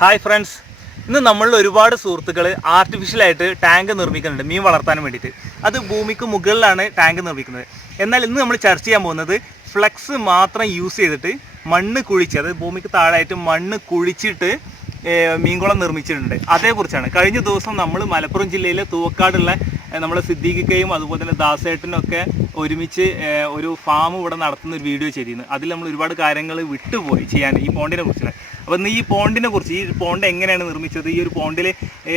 Hi friends, ഇന്ന് നമ്മളിൽ ഒരുപാട് സുഹൃത്തുക്കൾ ആർട്ടിഫിഷ്യലായിട്ട് ടാങ്ക് നിർമ്മിക്കുന്നുണ്ട് മീൻ വളർത്താൻ വേണ്ടിയിട്ട്. അത് ഭൂമിക്ക് മുകളിലാണ് ടാങ്ക് നിർമ്മിക്കുന്നത്. എന്നാൽ ഇന്ന് നമ്മൾ ചർച്ച ചെയ്യാൻ പോകുന്നത് ഫ്ലെക്സ് മാത്രം യൂസ് ചെയ്തിട്ട് മണ്ണ് കുഴിച്ച്, അതായത് ഭൂമിക്ക് താഴായിട്ട് മണ്ണ് കുഴിച്ചിട്ട് മീൻകുളം നിർമ്മിച്ചിട്ടുണ്ട്. അതേക്കുറിച്ചാണ്. കഴിഞ്ഞ ദിവസം നമ്മൾ മലപ്പുറം ജില്ലയിലെ തൂവക്കാടുള്ള നമ്മളെ സിദ്ദീഖിക്കയും അതുപോലെ തന്നെ ദാസേട്ടനൊക്കെ ഒരുമിച്ച് ഒരു ഫാം ഇവിടെ നടത്തുന്ന ഒരു വീഡിയോ ചെയ്തിരുന്നു. അതിൽ നമ്മൾ ഒരുപാട് കാര്യങ്ങൾ വിട്ടുപോയി ചെയ്യാൻ ഈ പോണ്ടിനെ കുറിച്ചുള്ള. അപ്പോൾ ഇന്ന് ഈ പോണ്ടിനെ കുറിച്ച്, ഈ പോണ്ട് എങ്ങനെയാണ് നിർമ്മിച്ചത്, ഈ ഒരു പോണ്ടിൽ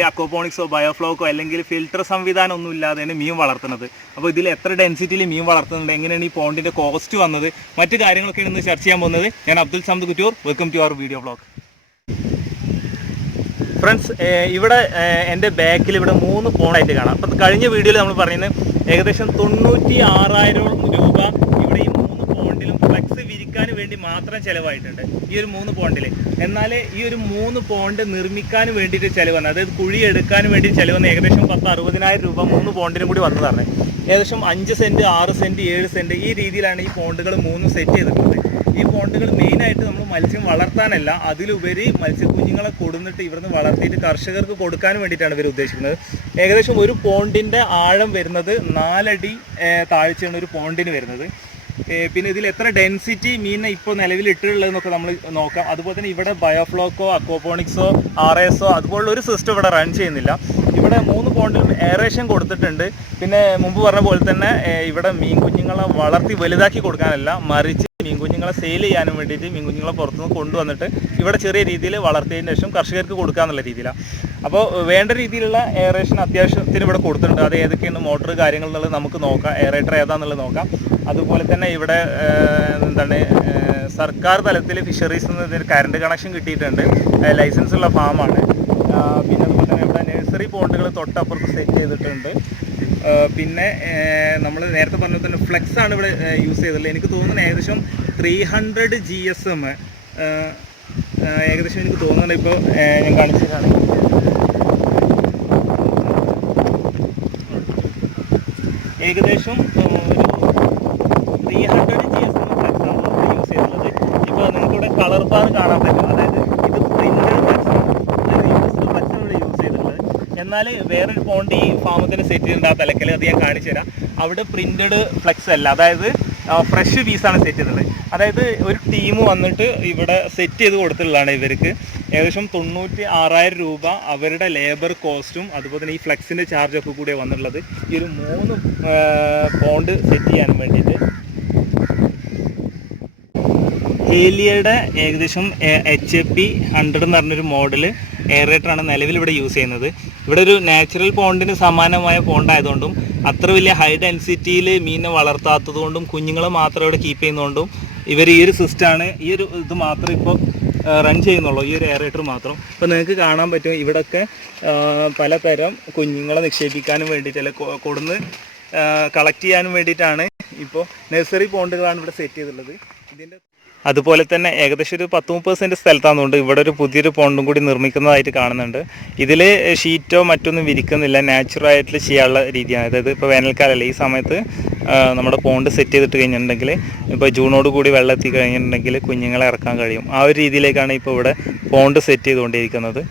അക്വാപോണിക്സോ ബയോഫ്ലോക്കോ അല്ലെങ്കിൽ ഫിൽട്ടർ സംവിധാനം ഒന്നും ഇല്ലാതെയാണ് മീൻ വളർത്തുന്നത്. അപ്പോൾ ഇതിൽ എത്ര ഡെൻസിറ്റിയിൽ മീൻ വളർത്തുന്നുണ്ട്, എങ്ങനെയാണ് ഈ പോണ്ടിൻ്റെ കോസ്റ്റ് വന്നത്, മറ്റു കാര്യങ്ങളൊക്കെയാണ് ഇന്ന് ചർച്ച ചെയ്യാൻ പോകുന്നത്. ഞാൻ Abdul Samad Kuttoor, welcome to our video vlog. Friends, ഇവിടെ എൻ്റെ ബാക്കിൽ ഇവിടെ 3 പോണ്ടായിട്ട് കാണാം. അപ്പം കഴിഞ്ഞ വീഡിയോയിൽ നമ്മൾ പറയുന്നത് ഏകദേശം 96,000 രൂപ ഇവിടെ ഈ 3 പോണ്ടിലും ഫ്ലെക്സ് വിരിക്കാൻ വേണ്ടി മാത്രം ചിലവായിട്ടുണ്ട്, ഈ ഒരു 3 പോണ്ടിൽ. എന്നാൽ ഈ ഒരു 3 പോണ്ട് നിർമ്മിക്കാൻ വേണ്ടിയിട്ട് ചിലവന്ന്, അതായത് കുഴി എടുക്കാൻ വേണ്ടി ചിലവന്ന് ഏകദേശം 60,000 രൂപ 3 പോണ്ടിനും കൂടി വന്നതാണ്. ഏകദേശം 5 സെൻറ്റ് 6 സെൻറ്റ് 7 സെൻറ്റ് ഈ രീതിയിലാണ് ഈ പോണ്ടുകൾ 3 സെറ്റ് ചെയ്തിട്ടുള്ളത്. ഈ പോണ്ടുകൾ മെയിനായിട്ട് നമ്മൾ മത്സ്യം വളർത്താനല്ല, അതിലുപരി മത്സ്യക്കുഞ്ഞുങ്ങളെ കൊടുന്നിട്ട് ഇവിടുന്ന് വളർത്തിയിട്ട് കർഷകർക്ക് കൊടുക്കാൻ വേണ്ടിയിട്ടാണ് ഇവർ ഉദ്ദേശിക്കുന്നത്. ഏകദേശം ഒരു പോണ്ടിൻ്റെ ആഴം വരുന്നത് 4 അടി താഴ്ചയാണ് ഒരു പോണ്ടിന് വരുന്നത്. പിന്നെ ഇതിൽ എത്ര ഡെൻസിറ്റി മീനിനെ ഇപ്പോൾ നിലവിൽ ഇട്ടുള്ളതെന്നൊക്കെ നമ്മൾ നോക്കാം. അതുപോലെ തന്നെ ഇവിടെ ബയോഫ്ലോക്കോ അക്വാപോണിക്സോ RSO അതുപോലുള്ള ഒരു സിസ്റ്റം ഇവിടെ റൺ ചെയ്യുന്നില്ല. ഇവിടെ 3 പോണ്ടിലും എയറേഷൻ കൊടുത്തിട്ടുണ്ട്. പിന്നെ മുമ്പ് പറഞ്ഞ പോലെ തന്നെ ഇവിടെ മീൻ കുഞ്ഞുങ്ങളെ വളർത്തി വലുതാക്കി കൊടുക്കാനല്ല, മറിച്ച് മീൻ കുഞ്ഞുങ്ങളെ സെയിൽ ചെയ്യാനും വേണ്ടിയിട്ട് മീൻ കുഞ്ഞുങ്ങളെ പുറത്തുനിന്ന് കൊണ്ടുവന്നിട്ട് ഇവിടെ ചെറിയ രീതിയിൽ വളർത്തിയതിന് ശേഷം കർഷകർക്ക് കൊടുക്കാന്നുള്ള രീതിയിലാണ്. അപ്പോൾ വേണ്ട രീതിയിലുള്ള എയറേഷൻ അത്യാവശ്യത്തിന് ഇവിടെ കൊടുത്തിട്ടുണ്ട്. അത് ഏതൊക്കെയാണ് മോട്ടർ കാര്യങ്ങൾ എന്നുള്ളത് നമുക്ക് നോക്കാം, എയറേറ്റർ ഏതാണെന്നുള്ളത് നോക്കാം. അതുപോലെ തന്നെ ഇവിടെ സർക്കാർ തലത്തിൽ ഫിഷറീസിൽ നിന്ന് കറണ്ട് കണക്ഷൻ കിട്ടിയിട്ടുണ്ട്, ലൈസൻസ് ഉള്ള ഫാമാണ്. പിന്നെ അതുപോലെ തന്നെ ഇവിടെ നഴ്സറി പോണ്ടുകൾ തൊട്ടപ്പുറത്ത് സെറ്റ് ചെയ്തിട്ടുണ്ട്. പിന്നെ നമ്മൾ നേരത്തെ പറഞ്ഞ തന്നെ ഫ്ലെക്സ് ആണ് ഇവിടെ യൂസ് ചെയ്തിട്ടുള്ളത്. എനിക്ക് തോന്നുന്നത് ഏകദേശം 300 GSM ഏകദേശം എനിക്ക് തോന്നുന്നുണ്ട്. ഇപ്പോൾ ഞാൻ കാണിച്ചതാണ്, ഏകദേശം ഒരു 300 GSM ഫ്ലെക്സ് ആണ് നമ്മൾ യൂസ് ചെയ്തിട്ടുള്ളത്. ഇപ്പോൾ നിങ്ങൾക്കിവിടെ കളർ ബാർ കാണാൻ പറ്റും, അതായത് ഇത് പ്രിന്റഡ് ഫ്ലെക്സ് ആണ്, അതായത് യൂസ്ഡ് ഫ്ലെക്സ് ആണ് ഇവിടെ യൂസ് ചെയ്തിട്ടുള്ളത്. എന്നാൽ വേറൊരു പോണ്ട് ഈ ഫാമത്തിന് സെറ്റ് ചെയ്തിട്ടുണ്ട് ആ തലക്കൽ, അത് ഞാൻ കാണിച്ചു തരാം. അവിടെ പ്രിന്റഡ് ഫ്ലെക്സ് അല്ല, അതായത് ഫ്രഷ് പീസാണ് സെറ്റ് ചെയ്തത്. അതായത് ഒരു ടീം വന്നിട്ട് ഇവിടെ സെറ്റ് ചെയ്ത് കൊടുത്തിട്ടുള്ളതാണ് ഇവർക്ക്. ഏകദേശം 96,000 രൂപ അവരുടെ ലേബർ കോസ്റ്റും അതുപോലെ തന്നെ ഈ ഫ്ലെക്സിൻ്റെ ചാർജൊക്കെ കൂടെ വന്നിട്ടുള്ളത് ഈ ഒരു 3 പോണ്ട് സെറ്റ് ചെയ്യാൻ വേണ്ടിയിട്ട്. ഹേലിയയുടെ ഏകദേശം HAP 100 എന്ന് പറഞ്ഞൊരു മോഡൽ എയറേറ്ററാണ് നിലവിൽ ഇവിടെ യൂസ് ചെയ്യുന്നത്. ഇവിടെ ഒരു നാച്ചുറൽ പോണ്ടിന് സമാനമായ പോണ്ടായതുകൊണ്ടും അത്ര വലിയ ഹൈ ഡെൻസിറ്റിയിൽ മീനിനെ വളർത്താത്തതുകൊണ്ടും കുഞ്ഞുങ്ങളെ മാത്രം ഇവിടെ കീപ്പ് ചെയ്യുന്നതുകൊണ്ടും ഇവർ ഈ ഒരു സിസ്റ്റമാണ്, ഈ ഒരു ഇത് മാത്രം ഇപ്പോൾ റൺ ചെയ്യുന്നുള്ളൂ, ഈ ഒരു എയറേറ്റർ മാത്രം. ഇപ്പോൾ നിങ്ങൾക്ക് കാണാൻ പറ്റും ഇവിടെയൊക്കെ പലതരം കുഞ്ഞുങ്ങളെ നിക്ഷേപിക്കാനും വേണ്ടിയിട്ട്, അല്ലെ കൊടുന്ന് കളക്ട് ചെയ്യാനും വേണ്ടിയിട്ടാണ് ഇപ്പോൾ നഴ്സറി പോണ്ടുകളാണ് ഇവിടെ സെറ്റ് ചെയ്തിട്ടുള്ളത്. ഇതിൻ്റെ അതുപോലെ തന്നെ ഏകദേശം ഒരു 10-30% സ്ഥലത്താണെന്നുണ്ട് ഇവിടെ ഒരു പുതിയൊരു പോണ്ടും കൂടി നിർമ്മിക്കുന്നതായിട്ട് കാണുന്നുണ്ട്. ഇതിൽ ഷീറ്റോ മറ്റൊന്നും വിരിക്കുന്നില്ല, നാച്ചുറലായിട്ട് ചെയ്യാനുള്ള രീതിയാണ്. അതായത് ഇപ്പോൾ വേനൽക്കാലമല്ലേ, ഈ സമയത്ത് നമ്മുടെ പോണ്ട് സെറ്റ് ചെയ്തിട്ട് കഴിഞ്ഞിട്ടുണ്ടെങ്കിൽ ഇപ്പോൾ ജൂണോട് കൂടി വെള്ളം എത്തി കഴിഞ്ഞിട്ടുണ്ടെങ്കിൽ കുഞ്ഞുങ്ങളെ ഇറക്കാൻ കഴിയും. ആ ഒരു രീതിയിലേക്കാണ് ഇപ്പോൾ ഇവിടെ പോണ്ട് സെറ്റ് ചെയ്തുകൊണ്ടിരിക്കുന്നത്.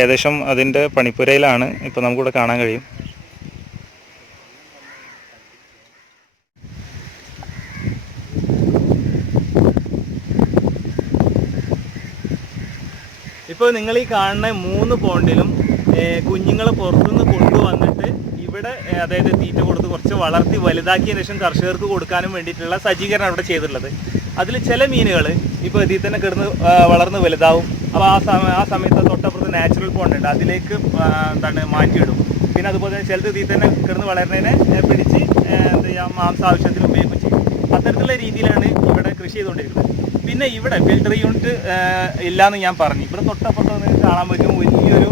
ഏകദേശം അതിൻ്റെ പണിപ്പുരയിലാണ് ഇപ്പോൾ നമുക്കിവിടെ കാണാൻ കഴിയും. ഇപ്പോൾ നിങ്ങൾ ഈ കാണുന്ന 3 പോണ്ടിലും കുഞ്ഞുങ്ങളെ പുറത്തുനിന്ന് കൊണ്ടുവന്നിട്ട് ഇവിടെ, അതായത് തീറ്റ കൊടുത്ത് കുറച്ച് വളർത്തി വലുതാക്കിയതിന് ശേഷം കർഷകർക്ക് കൊടുക്കാനും വേണ്ടിയിട്ടുള്ള സജ്ജീകരണം ഇവിടെ ചെയ്തിട്ടുള്ളത്. അതിൽ ചില മീനുകൾ ഇപ്പോൾ ഇതിൽ തന്നെ കിടന്ന് വളർന്ന് വലുതാവും. അപ്പോൾ ആ സമയത്ത് തൊട്ടപ്പുറത്ത് നാച്ചുറൽ പോണ്ടുണ്ട്, അതിലേക്ക് മാറ്റിയിടും. പിന്നെ അതുപോലെ തന്നെ ചിലത് ഇതിൽ തന്നെ കിടന്ന് വളരുന്നതിനെ പിടിച്ച് എന്താ ചെയ്യുക, മാംസ ആവശ്യത്തിന് ഉപയോഗിക്കുകയും ചെയ്യും. അത്തരത്തിലുള്ള രീതിയിലാണ് ഇവിടെ കൃഷി ചെയ്തുകൊണ്ടിരിക്കുന്നത്. പിന്നെ ഇവിടെ ഫിൽട്ടർ യൂണിറ്റ് ഇല്ലയെന്ന് ഞാൻ പറഞ്ഞു. ഇവിടെ തൊട്ടപ്പുറത്ത് നിങ്ങൾക്ക് കാണാൻ പറ്റും വലിയൊരു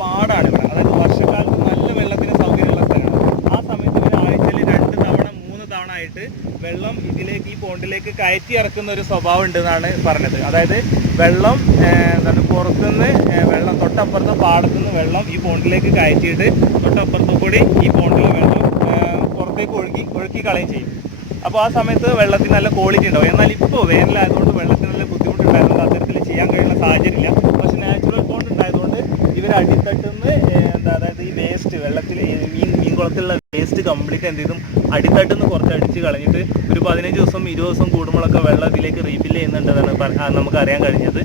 പാടാണ് ഇവിടെ, അതായത് വർഷക്കാലത്ത് നല്ല വെള്ളത്തിന് സൗകര്യമുള്ള സ്ഥലമാണ്. ആ സമയത്ത് ഒരു ആഴ്ചയിൽ 2 തവണ 3 തവണ ആയിട്ട് വെള്ളം ഇതിലേക്ക്, ഈ പോണ്ടിലേക്ക് കയറ്റി ഇറക്കുന്ന ഒരു സ്വഭാവം ഉണ്ടെന്നാണ് പറഞ്ഞത്. അതായത് വെള്ളം പുറത്തുനിന്ന് വെള്ളം തൊട്ടപ്പുറത്തെ പാടത്തുനിന്ന് വെള്ളം ഈ പോണ്ടിലേക്ക് കയറ്റിയിട്ട് തൊട്ടപ്പുറത്ത് കൂടി ഈ പോണ്ടിലെ വെള്ളം പുറത്തേക്ക് ഒഴുക്കി കളയും ചെയ്യും. അപ്പോൾ ആ സമയത്ത് വെള്ളത്തിന് നല്ല ക്വാളിറ്റി ഉണ്ടാവും. എന്നാൽ ഇപ്പോൾ വേനലായതുകൊണ്ട് വെള്ളത്തിന് നല്ല ബുദ്ധിമുട്ടുണ്ടായതുകൊണ്ട് അത്തരത്തിൽ ചെയ്യാൻ കഴിയുന്ന സാഹചര്യമില്ല. പക്ഷേ നാച്ചുറൽ പോണ്ട് ഭാഗത്തുള്ള വേസ്റ്റ് കംപ്ലീറ്റ് എന്ത് ചെയ്തും അടിത്തട്ടിൽ നിന്ന് കുറച്ച് അടിച്ച് കളഞ്ഞിട്ട് ഒരു 15 ദിവസം 20 ദിവസം കൂടുമ്പോഴൊക്കെ വെള്ളം ഇതിലേക്ക് റീഫിൽ ചെയ്യുന്നുണ്ടെന്നാണ് നമുക്ക് അറിയാൻ കഴിഞ്ഞത്.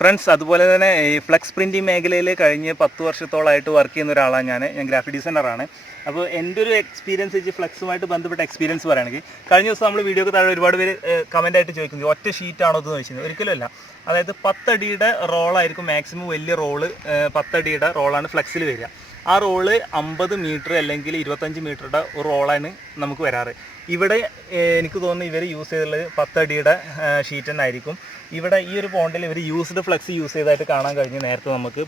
ഫ്രണ്ട്സ്, അതുപോലെ തന്നെ ഈ ഫ്ലെക്സ് പ്രിൻറ്റിങ് മേഖലയിൽ കഴിഞ്ഞ് 10 വർഷത്തോളമായിട്ട് വർക്ക് ചെയ്യുന്ന ഒരാളാണ് ഞാൻ ഗ്രാഫിക് ഡിസൈനറാണ്. അപ്പോൾ എൻ്റെ ഒരു എക്സ്പീരിയൻസ് വെച്ച് ഫ്ലെക്സുമായിട്ട് ബന്ധപ്പെട്ട എക്സ്പീരിയൻസ് പറയുകയാണെങ്കിൽ, കഴിഞ്ഞ ദിവസം നമ്മൾ വീഡിയോക്ക് താഴെ ഒരുപാട് പേര് കമൻറ്റായിട്ട് ചോദിക്കുന്നത് ഒറ്റ ഷീറ്റാണോ എന്ന് ചോദിച്ചത്. ഒരിക്കലുമല്ല. അതായത് 10 അടിയുടെ റോളായിരിക്കും മാക്സിമം വലിയ റോള്. 10 അടിയുടെ റോളാണ് ഫ്ലെക്സിൽ വരിക. ആ റോള് 50 മീറ്റർ അല്ലെങ്കിൽ 25 മീറ്ററുടെ ഒരു റോളാണ് നമുക്ക് വരാറ്. ഇവിടെ എനിക്ക് തോന്നുന്നു ഇവർ യൂസ് ചെയ്തിട്ടുള്ളത് 10 അടിയുടെ ഷീറ്റ് തന്നെ ആയിരിക്കും. ഇവിടെ ഈ ഒരു പോണ്ടിൽ ഇവർ യൂസ്ഡ് ഫ്ലെക്സ് യൂസ് ചെയ്തതായിട്ട് കാണാൻ കഴിഞ്ഞു നേരത്തെ നമുക്ക്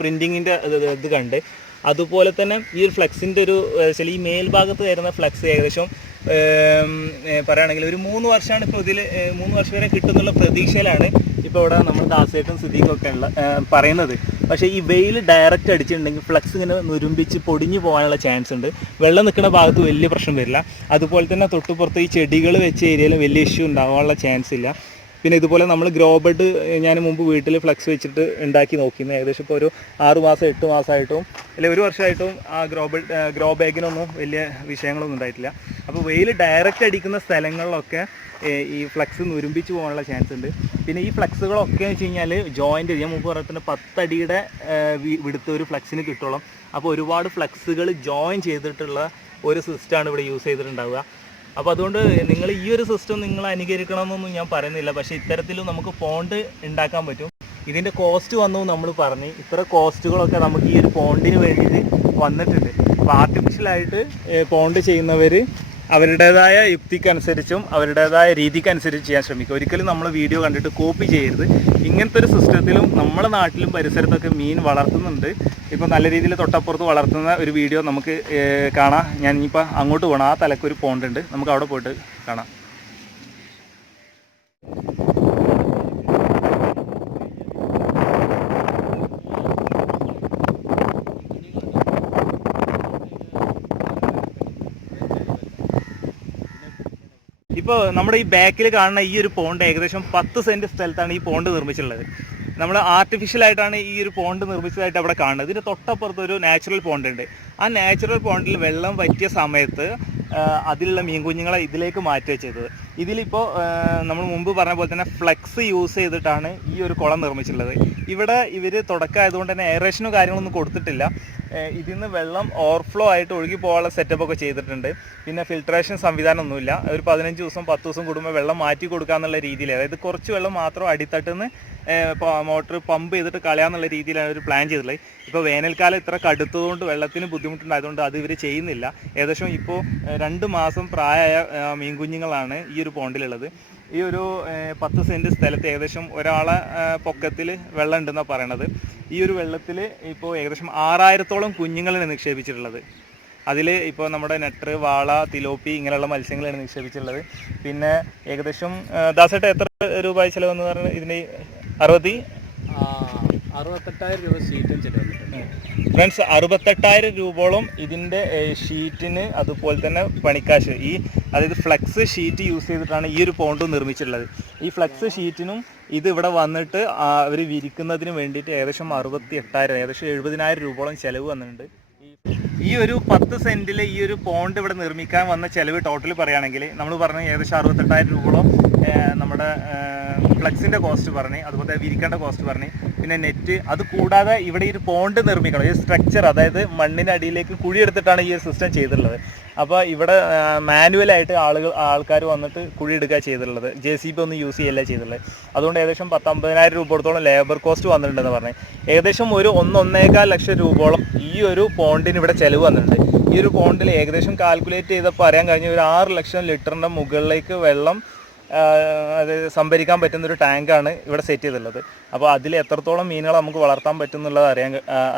പ്രിൻറ്റിങ്ങിൻ്റെ ഇത് കണ്ട്. അതുപോലെ തന്നെ ഈ ഒരു ഫ്ലെക്സിൻ്റെ ഒരു ഈ മേൽഭാഗത്ത് വരുന്ന ഫ്ലെക്സ് ഏകദേശം പറയുകയാണെങ്കിൽ ഒരു 3 വർഷമാണ് ഇപ്പോൾ ഇതിൽ 3 വർഷം വരെ കിട്ടുന്നുള്ള പ്രതീക്ഷയിലാണ് ഇപ്പോൾ ഇവിടെ നമ്മൾ ദാസേട്ടും സിദ്ദീഖൊക്കെ ഉള്ള പറയുന്നത്. പക്ഷേ ഈ വെയിൽ ഡയറക്റ്റ് അടിച്ചിട്ടുണ്ടെങ്കിൽ ഫ്ലെക്സ് ഇങ്ങനെ നുരുമ്പിച്ച് പൊടിഞ്ഞു പോകാനുള്ള ചാൻസ് ഉണ്ട്. വെള്ളം നിൽക്കുന്ന ഭാഗത്ത് വലിയ പ്രശ്നം വരില്ല. അതുപോലെ തന്നെ തൊട്ടുപുറത്ത് ഈ ചെടികൾ വെച്ച ഏരിയയിൽ വലിയ ഇഷ്യൂ ഉണ്ടാകാനുള്ള ചാൻസ് ഇല്ല. പിന്നെ ഇതുപോലെ നമ്മൾ ഗ്രോ ബെഡ് ഞാൻ മുമ്പ് വീട്ടിൽ ഫ്ലെക്സ് വെച്ചിട്ട് ഉണ്ടാക്കി നോക്കിയിരുന്നു. ഏകദേശം ഇപ്പോൾ ഒരു 6 മാസം 8 മാസമായിട്ടും അല്ലെങ്കിൽ 1 വർഷമായിട്ടും ആ ഗ്രോ ബാഗിനൊന്നും വലിയ വിഷയങ്ങളൊന്നും ഉണ്ടായിട്ടില്ല. അപ്പോൾ വെയിൽ ഡയറക്റ്റ് അടിക്കുന്ന സ്ഥലങ്ങളിലൊക്കെ ഈ ഫ്ലെക്സ് നുരുമ്പിച്ച് പോകാനുള്ള ചാൻസ് ഉണ്ട്. പിന്നെ ഈ ഫ്ലെക്സുകളൊക്കെ എന്ന് വെച്ച് കഴിഞ്ഞാൽ ജോയിൻ്റ് ഞാൻ മുമ്പ് പറഞ്ഞിട്ട് 10 അടിയുടെ വിടുത്ത ഒരു ഫ്ലെക്സിന് കിട്ടോളം. അപ്പോൾ ഒരുപാട് ഫ്ലെക്സുകൾ ജോയിൻ ചെയ്തിട്ടുള്ള ഒരു സിസ്റ്റമാണ് ഇവിടെ യൂസ് ചെയ്തിട്ടുണ്ടാവുക. അപ്പോൾ അതുകൊണ്ട് നിങ്ങൾ ഈ ഒരു സിസ്റ്റം നിങ്ങൾ അനുകരിക്കണമെന്നൊന്നും ഞാൻ പറയുന്നില്ല. പക്ഷേ ഇത്തരത്തിലും നമുക്ക് പോണ്ട് ഉണ്ടാക്കാൻ പറ്റും. ഇതിൻ്റെ കോസ്റ്റ് വന്നു നമ്മൾ പറഞ്ഞ് ഇത്ര കോസ്റ്റുകളൊക്കെ നമുക്ക് ഈ ഒരു പോണ്ടിന് വേണ്ടിയിട്ട് വന്നിട്ടുണ്ട്. അപ്പോൾ ആർട്ടിഫിഷ്യലായിട്ട് പോണ്ട് ചെയ്യുന്നവർ അവരുടേതായ യുക്തിക്കനുസരിച്ചും അവരുടേതായ രീതിക്കനുസരിച്ച് ചെയ്യാൻ ശ്രമിക്കുക. ഒരിക്കലും നമ്മൾ വീഡിയോ കണ്ടിട്ട് കോപ്പി ചെയ്യരുത്. ഇങ്ങനത്തെ ഒരു സിസ്റ്റത്തിലും നമ്മുടെ നാട്ടിലും പരിസരത്തൊക്കെ മീൻ വളർത്തുന്നുണ്ട്. ഇപ്പോൾ നല്ല രീതിയിൽ തൊട്ടപ്പുറത്ത് വളർത്തുന്ന ഒരു വീഡിയോ നമുക്ക് കാണാം. ഞാൻ ഇനിയിപ്പോൾ അങ്ങോട്ട് പോകണം. ആ തലക്കൊരു പോണ്ടുണ്ട്, നമുക്ക് അവിടെ പോയിട്ട് കാണാം. ഇപ്പോൾ നമ്മുടെ ഈ ബാക്കിൽ കാണുന്ന ഈ ഒരു പോണ്ട് ഏകദേശം 10 സെൻറ്റ് സ്ഥലത്താണ് ഈ പോണ്ട് നിർമ്മിച്ചിട്ടുള്ളത്. നമ്മൾ ആർട്ടിഫിഷ്യലായിട്ടാണ് ഈ ഒരു പോണ്ട് നിർമ്മിച്ചതായിട്ട് അവിടെ കാണുന്നത്. ഇതിൻ്റെ തൊട്ടപ്പുറത്ത് ഒരു നാച്ചുറൽ പോണ്ട് ഉണ്ട്. ആ നാച്ചുറൽ പോണ്ടിൽ വെള്ളം വറ്റിയ സമയത്ത് അതിലുള്ള മീൻകുഞ്ഞുങ്ങളെ ഇതിലേക്ക് മാറ്റുക ചെയ്തത്. ഇതിലിപ്പോൾ നമ്മൾ മുമ്പ് പറഞ്ഞ പോലെ തന്നെ ഫ്ലെക്സ് യൂസ് ചെയ്തിട്ടാണ് ഈ ഒരു കുളം നിർമ്മിച്ചിട്ടുള്ളത്. ഇവിടെ ഇവർ തുടക്കമായതുകൊണ്ട് തന്നെ എയറേഷനോ കാര്യങ്ങളൊന്നും കൊടുത്തിട്ടില്ല. ഇതിൽ നിന്ന് വെള്ളം ഓവർഫ്ലോ ആയിട്ട് ഒഴുകി പോകാനുള്ള സെറ്റപ്പൊക്കെ ചെയ്തിട്ടുണ്ട്. പിന്നെ ഫിൽട്രേഷൻ സംവിധാനമൊന്നുമില്ല. ഒരു 15 ദിവസം 10 ദിവസം കൂടുമ്പോൾ വെള്ളം മാറ്റി കൊടുക്കുക എന്നുള്ള രീതിയിൽ, അതായത് കുറച്ച് വെള്ളം മാത്രം അടിത്തട്ടിൽ നിന്ന് മോട്ടർ പമ്പ് ചെയ്തിട്ട് കളയാന്നുള്ള രീതിയിലാണ് ഒരു പ്ലാൻ ചെയ്തിട്ടുള്ളത്. ഇപ്പോൾ വേനൽക്കാലം ഇത്ര കടുത്തതുകൊണ്ട് വെള്ളത്തിന് ബുദ്ധിമുട്ടുണ്ടായതുകൊണ്ട് അത് ഇവർ ചെയ്യുന്നില്ല. ഏകദേശം ഇപ്പോൾ 2 മാസം പ്രായമായ മീൻകുഞ്ഞുങ്ങളാണ് ഈ ഒരു പോണ്ടിലുള്ളത്. ഈ ഒരു 10 സെൻറ്റ് സ്ഥലത്ത് ഏകദേശം ഒരാളെ പൊക്കത്തിൽ വെള്ളം ഉണ്ടെന്നാണ് പറയണത്. ഈ ഒരു വെള്ളത്തിൽ ഇപ്പോൾ ഏകദേശം 6000-ഓളം കുഞ്ഞുങ്ങളാണ് നിക്ഷേപിച്ചിട്ടുള്ളത്. അതിൽ ഇപ്പോൾ നമ്മുടെ നെട്ടർ, വാള, തിലോപ്പി ഇങ്ങനെയുള്ള മത്സ്യങ്ങളാണ് നിക്ഷേപിച്ചിട്ടുള്ളത്. പിന്നെ ഏകദേശം ദാസേട്ട എത്ര രൂപ ചിലവെന്ന് പറഞ്ഞാൽ ഇതിന് 68,000 രൂപ ഷീറ്റും ചിലവന്നിട്ടുണ്ട്. ഫ്രണ്ട്സ്, 68,000 രൂപയോളം ഇതിൻ്റെ ഷീറ്റിന് അതുപോലെ തന്നെ പണിക്കാശ്. അതായത് ഫ്ലെക്സ് ഷീറ്റ് യൂസ് ചെയ്തിട്ടാണ് ഈ ഒരു പോണ്ട് നിർമ്മിച്ചിട്ടുള്ളത്. ഈ ഫ്ലെക്സ് ഷീറ്റിനും ഇത് ഇവിടെ വന്നിട്ട് അവർ വിരിക്കുന്നതിന് വേണ്ടിയിട്ട് ഏകദേശം 68,000 ഏകദേശം 70,000 രൂപയോളം ചിലവ് വന്നിട്ടുണ്ട്. ഈ ഒരു 10 സെൻറ്റിൽ ഈ ഒരു പോണ്ട് ഇവിടെ നിർമ്മിക്കാൻ വന്ന ചിലവ് ടോട്ടൽ പറയുകയാണെങ്കിൽ നമ്മൾ പറഞ്ഞ ഏകദേശം 68,000 രൂപയോളം നമ്മുടെ ഫ്ലെക്സിൻ്റെ കോസ്റ്റ് പറഞ്ഞ്, അതുപോലെ വിരിക്കേണ്ട കോസ്റ്റ് പറഞ്ഞ്, പിന്നെ നെറ്റ്, അത് കൂടാതെ ഇവിടെ ഈ ഒരു പോണ്ട് നിർമ്മിക്കണം. ഈ സ്ട്രക്ചർ, അതായത് മണ്ണിൻ്റെ അടിയിലേക്ക് കുഴിയെടുത്തിട്ടാണ് ഈ ഒരു സിസ്റ്റം ചെയ്തിട്ടുള്ളത്. അപ്പോൾ ഇവിടെ മാനുവലായിട്ട് ആൾക്കാർ വന്നിട്ട് കുഴിയെടുക്കുക ചെയ്തിട്ടുള്ളത്. JCB ഒന്നും യൂസ് ചെയ്യല്ല ചെയ്തിട്ടുള്ളത്. അതുകൊണ്ട് ഏകദേശം 10-50,000 രൂപയോളം ലേബർ കോസ്റ്റ് വന്നിട്ടുണ്ടെന്ന് പറഞ്ഞ് ഏകദേശം ഒരു 1-1.25 ലക്ഷം രൂപയോളം ഈ ഒരു പോണ്ടിന് ഇവിടെ ചിലവ് വന്നിട്ടുണ്ട്. ഈ ഒരു പോണ്ടിൽ ഏകദേശം കാൽക്കുലേറ്റ് ചെയ്തപ്പോൾ അറിയാൻ കഴിഞ്ഞ ഒരു 6 ലക്ഷം ലിറ്ററിൻ്റെ മുകളിലേക്ക് വെള്ളം അത് സംഭരിക്കാൻ പറ്റുന്നൊരു ടാങ്കാണ് ഇവിടെ സെറ്റ് ചെയ്തിട്ടുള്ളത്. അപ്പോൾ അതിൽ എത്രത്തോളം മീനുകൾ നമുക്ക് വളർത്താൻ പറ്റും എന്നുള്ളത്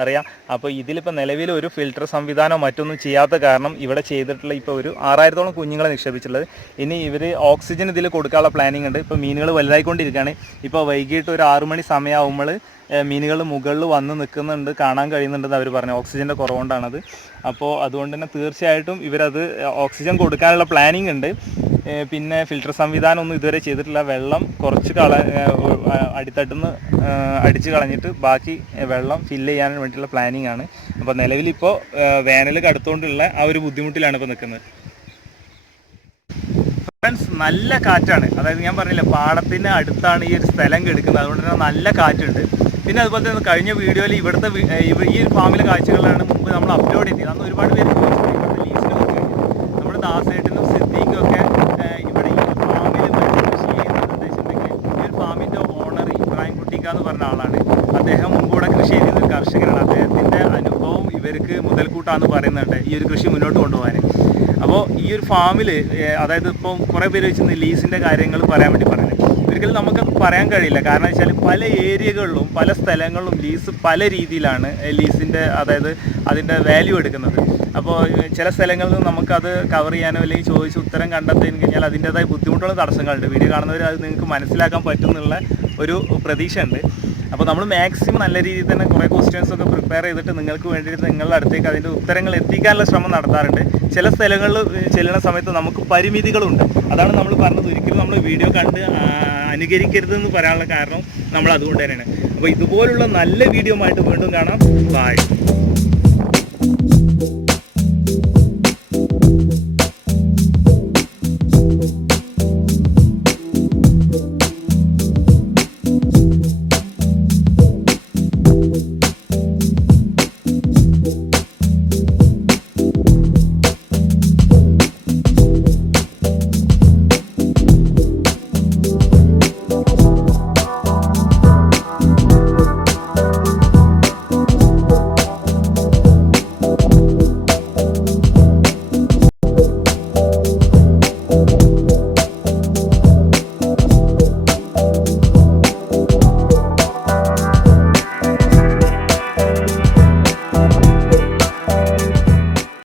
അറിയാം. അപ്പോൾ ഇതിലിപ്പോൾ നിലവിൽ ഒരു ഫിൽട്ടർ സംവിധാനമോ മറ്റൊന്നും ചെയ്യാത്ത കാരണം ഇവിടെ ചെയ്തിട്ടുള്ള ഇപ്പോൾ ഒരു 6000-ഓളം കുഞ്ഞുങ്ങളെ നിക്ഷേപിച്ചിട്ടുള്ളത്. ഇനി ഇവർ ഓക്സിജൻ ഇതിൽ കൊടുക്കാനുള്ള പ്ലാനിങ് ഉണ്ട്. ഇപ്പോൾ മീനുകൾ വലുതായിക്കൊണ്ടിരിക്കുകയാണ്. ഇപ്പോൾ വൈകിട്ട് ഒരു 6 മണി സമയമാകുമ്പോൾ മീനുകൾ മുകളിൽ വന്ന് നിൽക്കുന്നുണ്ട്, കാണാൻ കഴിയുന്നുണ്ടെന്ന് അവർ പറഞ്ഞു. ഓക്സിജൻ്റെ കുറവുകൊണ്ടാണത്. അപ്പോൾ അതുകൊണ്ട് തന്നെ തീർച്ചയായിട്ടും ഇവരത് ഓക്സിജൻ കൊടുക്കാനുള്ള പ്ലാനിങ് ഉണ്ട്. പിന്നെ ഫിൽട്ടർ സംവിധാനം ഒന്നും ഇതുവരെ ചെയ്തിട്ടില്ല. വെള്ളം കുറച്ച് അടിത്തട്ടുന്ന് അടിച്ച് കളഞ്ഞിട്ട് ബാക്കി വെള്ളം ഫില്ല് ചെയ്യാൻ വേണ്ടിയിട്ടുള്ള പ്ലാനിങ് ആണ്. അപ്പോൾ നിലവിലിപ്പോൾ വേനൽ കടുത്തുകൊണ്ടുള്ള ആ ഒരു ബുദ്ധിമുട്ടിലാണ് ഇപ്പോൾ നിൽക്കുന്നത്. ഫ്രണ്ട്സ്, നല്ല കാറ്റാണ്. അതായത് ഞാൻ പറഞ്ഞില്ല, പാടത്തിന് അടുത്താണ് ഈ ഒരു സ്ഥലം കിടക്കുന്നത്, അതുകൊണ്ട് തന്നെ നല്ല കാറ്റുണ്ട്. പിന്നെ അതുപോലെ തന്നെ കഴിഞ്ഞ വീഡിയോയിൽ ഇവിടുത്തെ ഈ ഒരു ഫാമിലെ കാഴ്ചകളാണ് മുമ്പ് നമ്മൾ അപ്ലോഡ് ചെയ്തത്. അന്ന് ഒരുപാട് പേര് ഇവിടുത്തെ ലീസിനെ കുറിച്ച് നമ്മുടെ ദാസേട്ടനും സിദ്ദീഖും ഒക്കെ ഇവിടെ ഈ ഒരു ഫാമിൽ കൃഷി ചെയ്യുന്നത് ഉദ്ദേശിച്ചിട്ടുണ്ടെങ്കിൽ ഈ ഒരു ഫാമിൻ്റെ ഓണർ ഇബ്രാഹിം കുട്ടിക്ക എന്ന് പറഞ്ഞ ആളാണ്. അദ്ദേഹം മുൻകൂടെ കൃഷി ചെയ്യുന്ന ഒരു കർഷകനാണ്. അദ്ദേഹത്തിൻ്റെ അനുഭവം ഇവർക്ക് മുതൽക്കൂട്ടാന്ന് പറയുന്നുണ്ട് ഈ ഒരു കൃഷി മുന്നോട്ട് കൊണ്ടുപോകാൻ. അപ്പോൾ ഈ ഒരു ഫാമിൽ, അതായത് ഇപ്പം കുറേ പേര് വെച്ച് ലീസിൻ്റെ കാര്യങ്ങൾ പറയാൻ വേണ്ടി പറഞ്ഞത്, ഒരിക്കലും നമുക്ക് പറയാൻ കഴിയില്ല. കാരണം വെച്ചാൽ പല ഏരിയകളിലും പല സ്ഥലങ്ങളിലും ലീസ് പല രീതിയിലാണ് ലീസിൻ്റെ, അതായത് അതിൻ്റെ വാല്യൂ എടുക്കുന്നത്. അപ്പോൾ ചില സ്ഥലങ്ങളിൽ നമുക്കത് കവർ ചെയ്യാനോ അല്ലെങ്കിൽ ചോദിച്ച് ഉത്തരം കണ്ടെത്തി കഴിഞ്ഞാൽ അതിൻ്റേതായ ബുദ്ധിമുട്ടുള്ള തടസ്സങ്ങളുണ്ട്. വീഡിയോ കാണുന്നവർ അത് നിങ്ങൾക്ക് മനസ്സിലാക്കാൻ പറ്റും എന്നുള്ള ഒരു പ്രതീക്ഷ ഉണ്ട്. അപ്പോൾ നമ്മൾ മാക്സിമം നല്ല രീതിയിൽ തന്നെ കുറേ ക്വസ്റ്റ്യൻസൊക്കെ പ്രിപ്പയർ ചെയ്തിട്ട് നിങ്ങൾക്ക് വേണ്ടിയിട്ട് നിങ്ങളുടെ അടുത്തേക്ക് അതിൻ്റെ ഉത്തരങ്ങൾ എത്തിക്കാനുള്ള ശ്രമം നടത്താറുണ്ട്. ചില സ്ഥലങ്ങളിൽ ചെല്ലുന്ന സമയത്ത് നമുക്ക് പരിമിതികളുണ്ട്. അതാണ് നമ്മൾ പറഞ്ഞത്, ഒരിക്കലും നമ്മൾ വീഡിയോ കണ്ട് അനുകരിക്കരുതെന്ന് പറയാനുള്ള കാരണം നമ്മൾ അതുകൊണ്ട് തന്നെയാണ്. അപ്പോൾ ഇതുപോലുള്ള നല്ല വീഡിയോ ആയിട്ട് വീണ്ടും കാണാം. ബൈ.